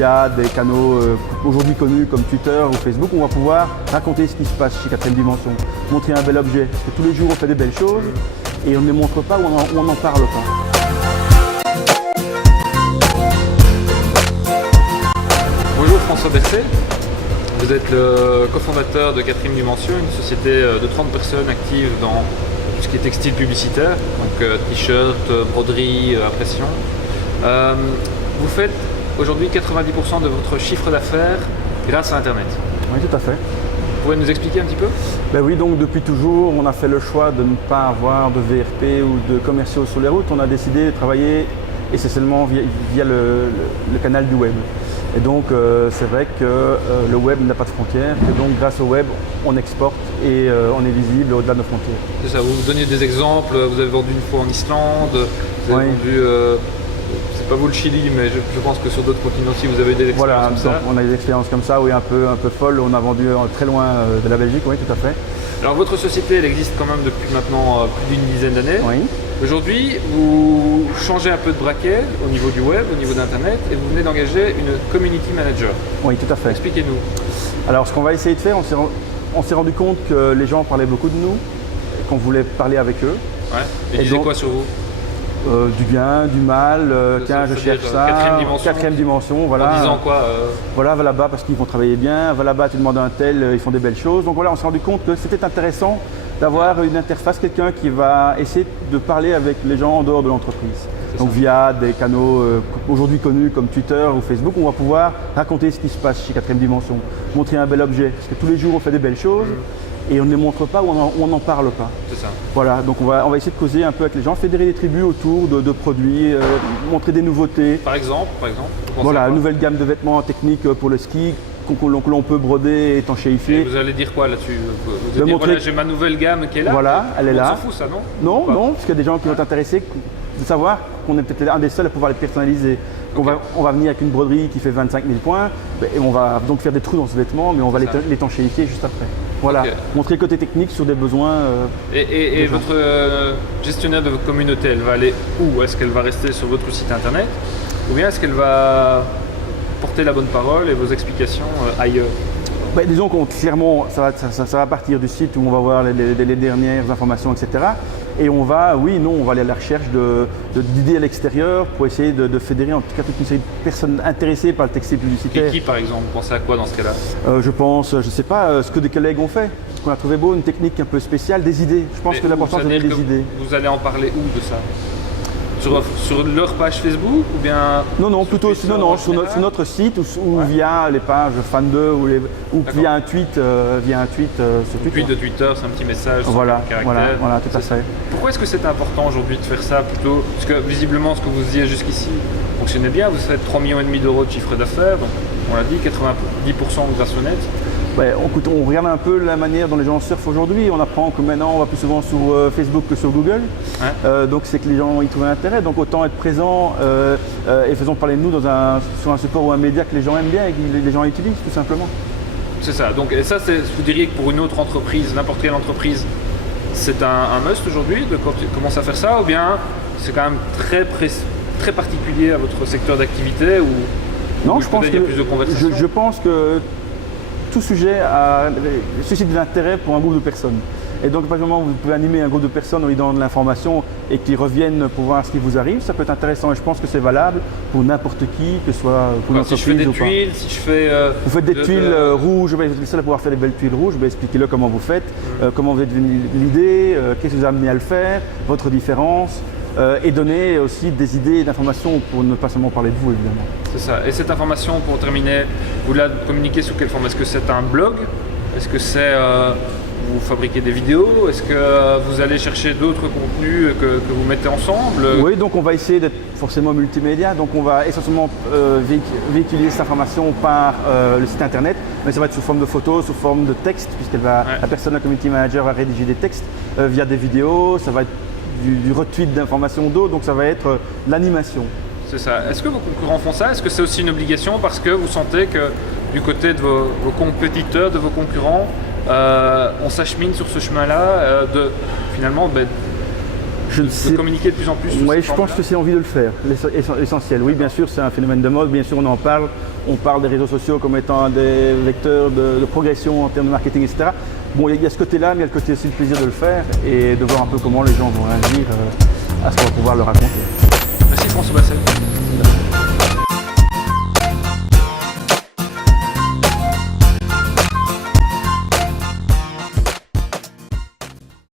via des canaux aujourd'hui connus comme Twitter ou Facebook, on va pouvoir raconter ce qui se passe chez Quatrième Dimension, montrer un bel objet. Parce que tous les jours on fait des belles choses et on ne les montre pas ou on n'en parle pas. Bonjour François Berset, vous êtes le cofondateur de Quatrième Dimension, une société de 30 personnes actives dans tout ce qui est textile publicitaire, donc t-shirt, broderie, impression. Vous faites aujourd'hui 90% de votre chiffre d'affaires grâce à Internet. Oui, tout à fait. Vous pouvez nous expliquer un petit peu? Ben oui, donc depuis toujours, on a fait le choix de ne pas avoir de VRP ou de commerciaux sur les routes. On a décidé de travailler essentiellement via le canal du web. Et donc c'est vrai que le web n'a pas de frontières, que donc grâce au web, on exporte et on est visible au-delà de nos frontières. C'est ça, vous donniez des exemples, vous avez vendu une fois en Islande, vous avez vendu, c'est pas vous le Chili, mais je pense que sur d'autres continents aussi vous avez des expériences comme ça. On a des expériences comme ça, oui, un peu folles. On a vendu très loin de la Belgique, oui, tout à fait. Alors votre société, elle existe quand même depuis maintenant plus d'une dizaine d'années. Oui. Aujourd'hui, vous changez un peu de braquet au niveau du web, au niveau d'Internet, et vous venez d'engager une community manager. Oui, tout à fait. Expliquez-nous. Alors ce qu'on va essayer de faire, on s'est rendu compte que les gens parlaient beaucoup de nous, qu'on voulait parler avec eux. Ouais. Et disaient quoi sur vous? Du bien, du mal, tiens je cherche ça, quatrième dimension, voilà. En disant quoi Voilà, va là-bas parce qu'ils vont travailler bien, va là-bas tu demandes à un tel, ils font des belles choses. Donc voilà, on s'est rendu compte que c'était intéressant d'avoir une interface, quelqu'un qui va essayer de parler avec les gens en dehors de l'entreprise. Donc via des canaux aujourd'hui connus comme Twitter ou Facebook, on va pouvoir raconter ce qui se passe chez Quatrième Dimension, montrer un bel objet. Parce que tous les jours on fait des belles choses. Et on ne les montre pas ou on n'en parle pas. C'est ça. Voilà, donc on va essayer de causer un peu avec les gens, fédérer des tribus autour de produits, montrer des nouveautés. Par exemple Voilà, une nouvelle gamme de vêtements techniques pour le ski que l'on peut broder et étanchéifier. Et vous allez dire quoi là-dessus? Vous allez dire, voilà, j'ai ma nouvelle gamme qui est là. Voilà, elle est là. On s'en fout ça, non? Non, parce qu'il y a des gens qui vont intéresser de savoir qu'on est peut-être un des seuls à pouvoir les personnaliser. On va venir avec une broderie qui fait 25 000 points et on va donc faire des trous dans ce vêtement, mais on va l'étanchéifier juste après. Voilà, montrer le côté technique sur des besoins. Et votre gestionnaire de votre communauté, elle va aller où? Est-ce qu'elle va rester sur votre site internet ou bien est-ce qu'elle va porter la bonne parole et vos explications ailleurs? Disons qu'on clairement, ça va partir du site où on va voir les dernières informations, etc. Et on va, on va aller à la recherche d'idées à l'extérieur pour essayer de fédérer en tout cas toute une série de personnes intéressées par le textile publicitaire. Et qui par exemple? Vous pensez à quoi dans ce cas-là? Je pense, je sais pas, ce que des collègues ont fait, qu'on a trouvé beau, une technique un peu spéciale, des idées. Je pense que l'important c'est des idées. Vous allez en parler où de ça? Sur leur page Facebook ou bien? Non, plutôt sur notre site ou via les pages fan 2 ou via un tweet sur Twitter. Tweet de Twitter, c'est un petit message. Voilà, tout à fait. Pourquoi est-ce que c'est important aujourd'hui de faire ça plutôt? Parce que visiblement ce que vous disiez jusqu'ici fonctionnait bien, vous faites 3,5 millions d'euros de chiffre d'affaires, donc on l'a dit, 90% grâce au net. On regarde un peu la manière dont les gens surfent aujourd'hui. On apprend que maintenant on va plus souvent sur Facebook que sur Google. Donc c'est que les gens y trouvent un intérêt. Donc autant être présent et faisons parler de nous sur un support ou un média que les gens aiment bien et que les gens utilisent tout simplement. C'est ça. Donc, et ça, vous diriez que pour une autre entreprise, n'importe quelle entreprise, c'est un must aujourd'hui de commencer à faire ça, ou bien c'est quand même très particulier à votre secteur d'activité Non, je pense que tout sujet suscite de l'intérêt pour un groupe de personnes. Et donc, par exemple, vous pouvez animer un groupe de personnes en lui donnant de l'information et qui reviennent pour voir ce qui vous arrive. Ça peut être intéressant et je pense que c'est valable pour n'importe qui, que ce soit pour une entreprise ou pas. Si je fais des tuiles, si je fais… Vous faites des tuiles rouges, vous êtes le seul à pouvoir faire des belles tuiles rouges, expliquez-le comment vous faites, comment vous êtes venu l'idée, qu'est-ce qui vous a amené à le faire, votre différence. Et donner aussi des idées et d'informations pour ne pas seulement parler de vous, évidemment. C'est ça. Et cette information, pour terminer, vous la communiquez sous quelle forme? Est-ce que c'est un blog? Est-ce que c'est vous fabriquez des vidéos? Est-ce que vous allez chercher d'autres contenus que vous mettez ensemble? Oui, donc on va essayer d'être forcément multimédia. Donc on va essentiellement véhiculer cette information par le site internet, mais ça va être sous forme de photos, sous forme de texte, puisque la personne, la community manager, va rédiger des textes via des vidéos. Ça va être du retweet d'informations d'autres, donc ça va être l'animation. C'est ça. Est-ce que vos concurrents font ça? Est-ce que c'est aussi une obligation parce que vous sentez que du côté de vos compétiteurs, de vos concurrents, on s'achemine sur ce chemin-là de finalement Je ne de sais. communiquer de plus en plus sur Oui, cette je pense forme-là? que c'est envie de le faire, l'essentiel. Oui, bien sûr, c'est un phénomène de mode, bien sûr, on en parle. On parle des réseaux sociaux comme étant des vecteurs de progression en termes de marketing, etc. Bon, il y a ce côté-là, mais il y a le côté aussi le plaisir de le faire et de voir un peu comment les gens vont réagir à ce qu'on va pouvoir leur raconter. Merci François Bassel.